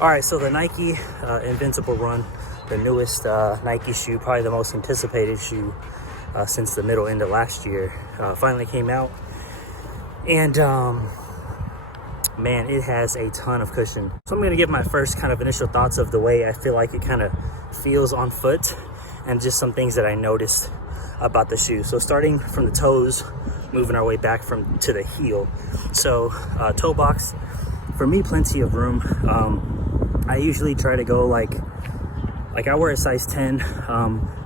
All right, so the Nike Invincible Run, the newest Nike shoe, probably the most anticipated shoe since the middle end of last year, finally came out. And man, it has a ton of cushion. So I'm gonna give my first kind of initial thoughts of the way I feel like it kind of feels on foot, and just some things that I noticed about the shoe. So starting from the toes, moving our way back to the heel. So toe box, for me, plenty of room. I usually try to go like I wear a size 10.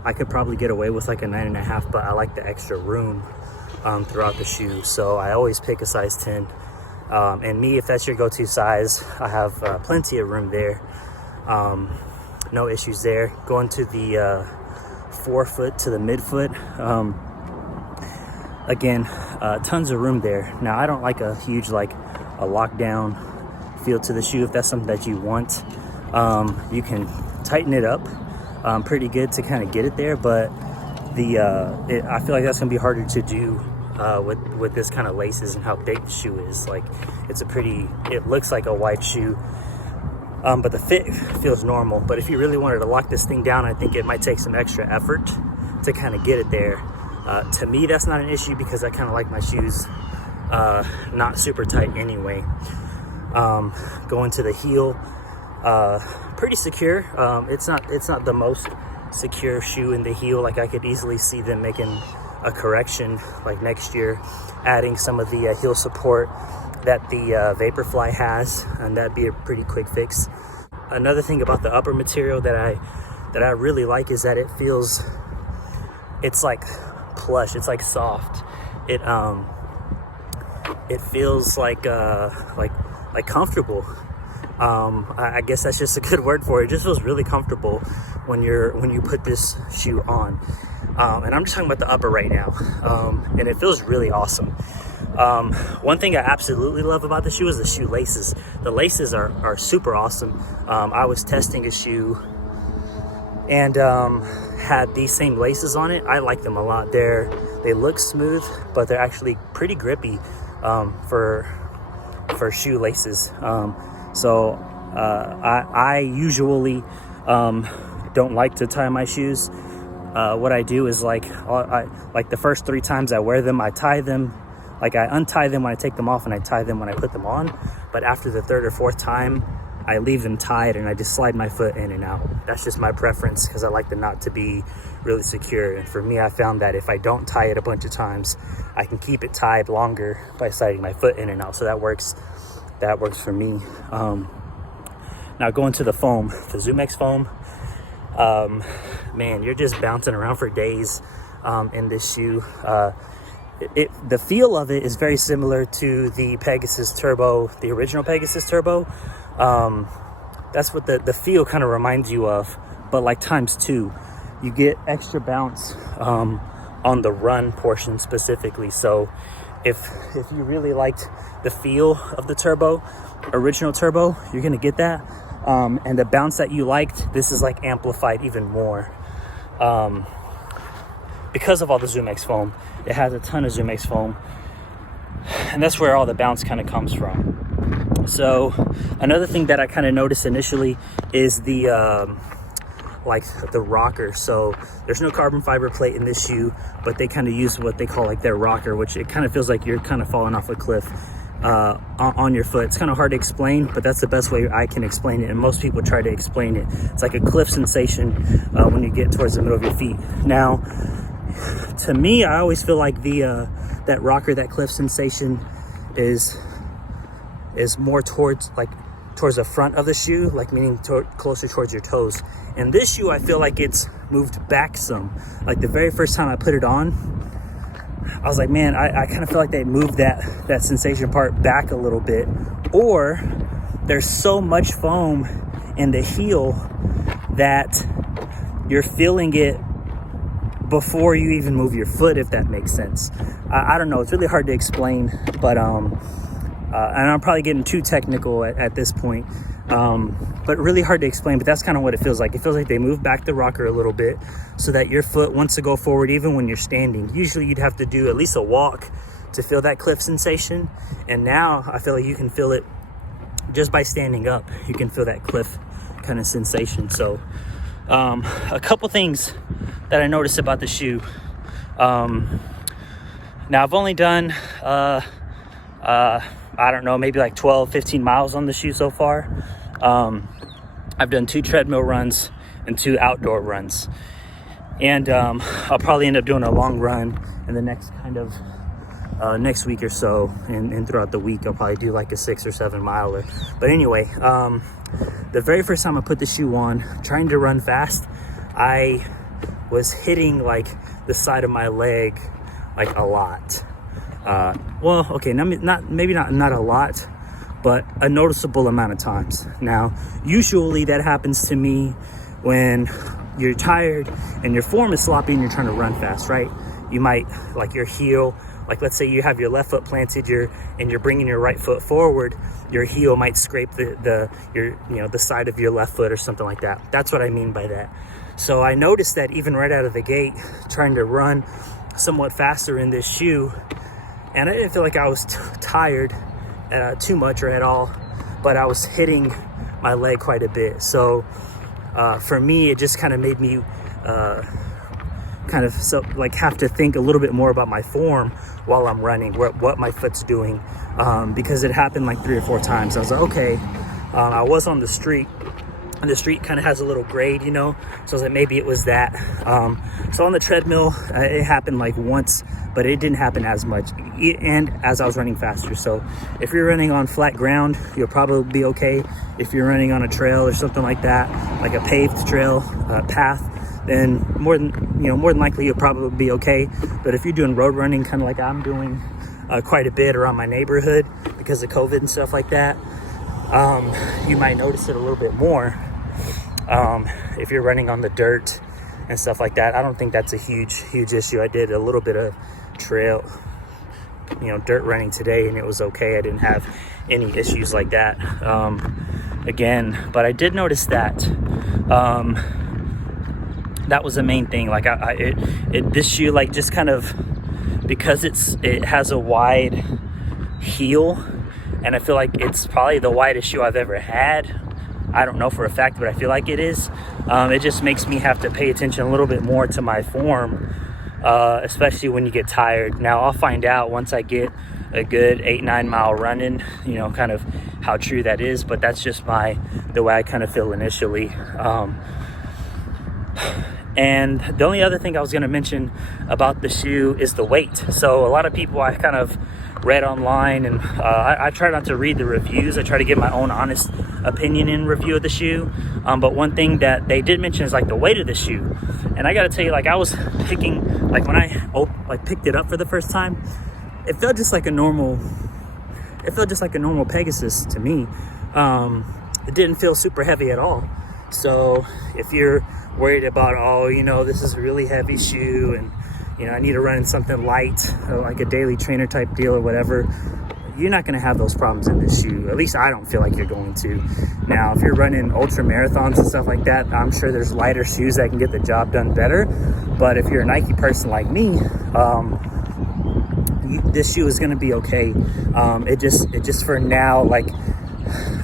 I could probably get away with like a 9.5, but I like the extra room throughout the shoe. So I always pick a size 10. And me, if that's your go-to size, I have plenty of room there. No issues there. Going to the forefoot to the midfoot. Again, tons of room there. Now, I don't like a huge, like a lockdown feel to the shoe. If that's something that you want, you can tighten it up pretty good to kind of get it there. But I feel like that's gonna be harder to do with this kind of laces and how big the shoe is. Like, it looks like a wide shoe, but the fit feels normal. But if you really wanted to lock this thing down, I think it might take some extra effort to kind of get it there. To me, that's not an issue because I kind of like my shoes not super tight anyway. Going to the heel, pretty secure. It's not the most secure shoe in the heel. Like, I could easily see them making a correction like next year, adding some of the heel support that the Vaporfly has, and that'd be a pretty quick fix. Another thing about the upper material that I really like is that it's like plush, it's like soft. It feels like comfortable. I guess that's just a good word for it. It just feels really comfortable when you put this shoe on. And I'm just talking about the upper right now. And it feels really awesome. One thing I absolutely love about the shoe is the shoe laces. The laces are super awesome. I was testing a shoe and had these same laces on it. I like them a lot. They look smooth, but they're actually pretty grippy for shoe laces. So I usually don't like to tie my shoes. What I do is like the first 3 times I wear them, I tie them. Like, I untie them when I take them off, and I tie them when I put them on. But after the 3rd or 4th time, I leave them tied and I just slide my foot in and out. That's just my preference because I like the knot to be really secure. And for me, I found that if I don't tie it a bunch of times, I can keep it tied longer by sliding my foot in and out. So that works for me. Now going to the foam, the ZoomX foam. Man, you're just bouncing around for days in this shoe. The feel of it is very similar to the Pegasus Turbo, the original Pegasus Turbo. That's what the feel kind of reminds you of, but like ×2. You get extra bounce on the run portion specifically. So if you really liked the feel of the original Turbo, you're gonna get that. And the bounce that you liked, this is like amplified even more. Because of all the ZoomX foam, it has a ton of ZoomX foam, and that's where all the bounce kind of comes from. So another thing that I kind of noticed initially is the rocker. So there's no carbon fiber plate in this shoe, but they kind of use what they call like their rocker, which it kind of feels like you're kind of falling off a cliff on your foot. It's kind of hard to explain, but that's the best way I can explain it, and most people try to explain it. It's like a cliff sensation when you get towards the middle of your feet. Now, to me, I always feel like that rocker, that cliff sensation is more towards the front of the shoe, like meaning closer towards your toes. And this shoe, I feel like it's moved back some. Like the very first time I put it on, I was like, man, I kind of feel like they moved that sensation part back a little bit. Or there's so much foam in the heel that you're feeling it before you even move your foot, if that makes sense. I don't know, it's really hard to explain, but and I'm probably getting too technical at this point, but really hard to explain. But that's kind of what it feels like. It feels like they moved back the rocker a little bit so that your foot wants to go forward even when you're standing. Usually you'd have to do at least a walk to feel that cliff sensation, and now I feel like you can feel it just by standing up, you can feel that cliff kind of sensation. So a couple things that I noticed about the shoe. Now I've only done I don't know, maybe like 12-15 miles on the shoe so far. I've done 2 treadmill runs and 2 outdoor runs, and I'll probably end up doing a long run in the next kind of next week or so, and throughout the week I'll probably do like a 6 or 7 miler. But anyway, the very first time I put the shoe on, trying to run fast, I was hitting like the side of my leg like a lot. Well, okay, maybe not a lot, but a noticeable amount of times. Now, usually that happens to me when you're tired and your form is sloppy and you're trying to run fast, right? You might, like your heel, like let's say you have your left foot planted, and you're bringing your right foot forward, your heel might scrape the side of your left foot or something like that. That's what I mean by that. So I noticed that even right out of the gate, trying to run somewhat faster in this shoe, and I didn't feel like I was tired too much or at all, but I was hitting my leg quite a bit. So for me, it just kind of made me have to think a little bit more about my form while I'm running, what my foot's doing, because it happened like 3 or 4 times. I was like, okay, I was on the street, and the street kind of has a little grade, so I was like, maybe it was that. So on the treadmill, it happened like once, but it didn't happen as much, and as I was running faster. So if you're running on flat ground, you'll probably be okay. If you're running on a trail or something like that, like a paved trail path, then more than likely you'll probably be okay. But if you're doing road running, kind of like I'm doing quite a bit around my neighborhood because of COVID and stuff like that, you might notice it a little bit more. If you're running on the dirt and stuff like that, I don't think that's a huge issue. I did a little bit of trail, dirt running today, and it was okay. I didn't have any issues like that. Again, but I did notice that that was the main thing. Like this shoe, like just kind of, because it has a wide heel, and I feel like it's probably the widest shoe I've ever had. I don't know for a fact, but I feel like it is. It just makes me have to pay attention a little bit more to my form, especially when you get tired. Now, I'll find out once I get a good 8-9 mile run in, kind of how true that is, but that's just the way I kind of feel initially. And the only other thing I was going to mention about the shoe is the weight. So a lot of people I kind of read online, and I try not to read the reviews. I try to give my own honest opinion in review of the shoe. But one thing that they did mention is like the weight of the shoe. And I got to tell you, like I was picking, like when I picked it up for the first time, it felt just like a normal Pegasus to me. It didn't feel super heavy at all. So if you're worried about, this is a really heavy shoe, and I need to run in something light, like a daily trainer type deal or whatever, you're not going to have those problems in this shoe. At least I don't feel like you're going to. Now, if you're running ultra marathons and stuff like that, I'm sure there's lighter shoes that can get the job done better. But if you're a Nike person like me, this shoe is going to be okay. It just for now, like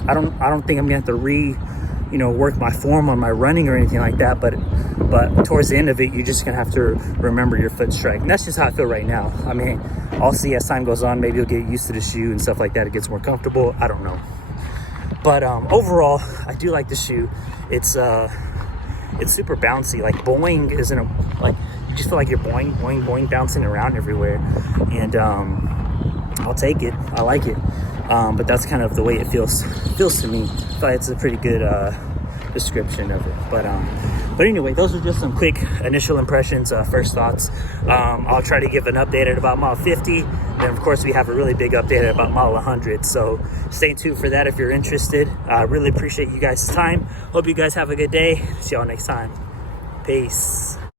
I don't think I'm going to have to work my form on my running or anything like that, but towards the end of it, you're just gonna have to remember your foot strike, and that's just how I feel right now. I mean, I'll see as time goes on, maybe you'll get used to the shoe and stuff like that. It gets more comfortable, I don't know. But overall, I do like the shoe. It's super bouncy, like boing isn't like, you just feel like you're boing boing boing bouncing around everywhere, and I'll take it. I like it. But that's kind of the way it feels to me. But it's a pretty good description of it. But anyway, those are just some quick initial impressions, first thoughts. I'll try to give an update at about mile 50. And of course, we have a really big update at about mile 100. So stay tuned for that if you're interested. I really appreciate you guys' time. Hope you guys have a good day. See y'all next time. Peace.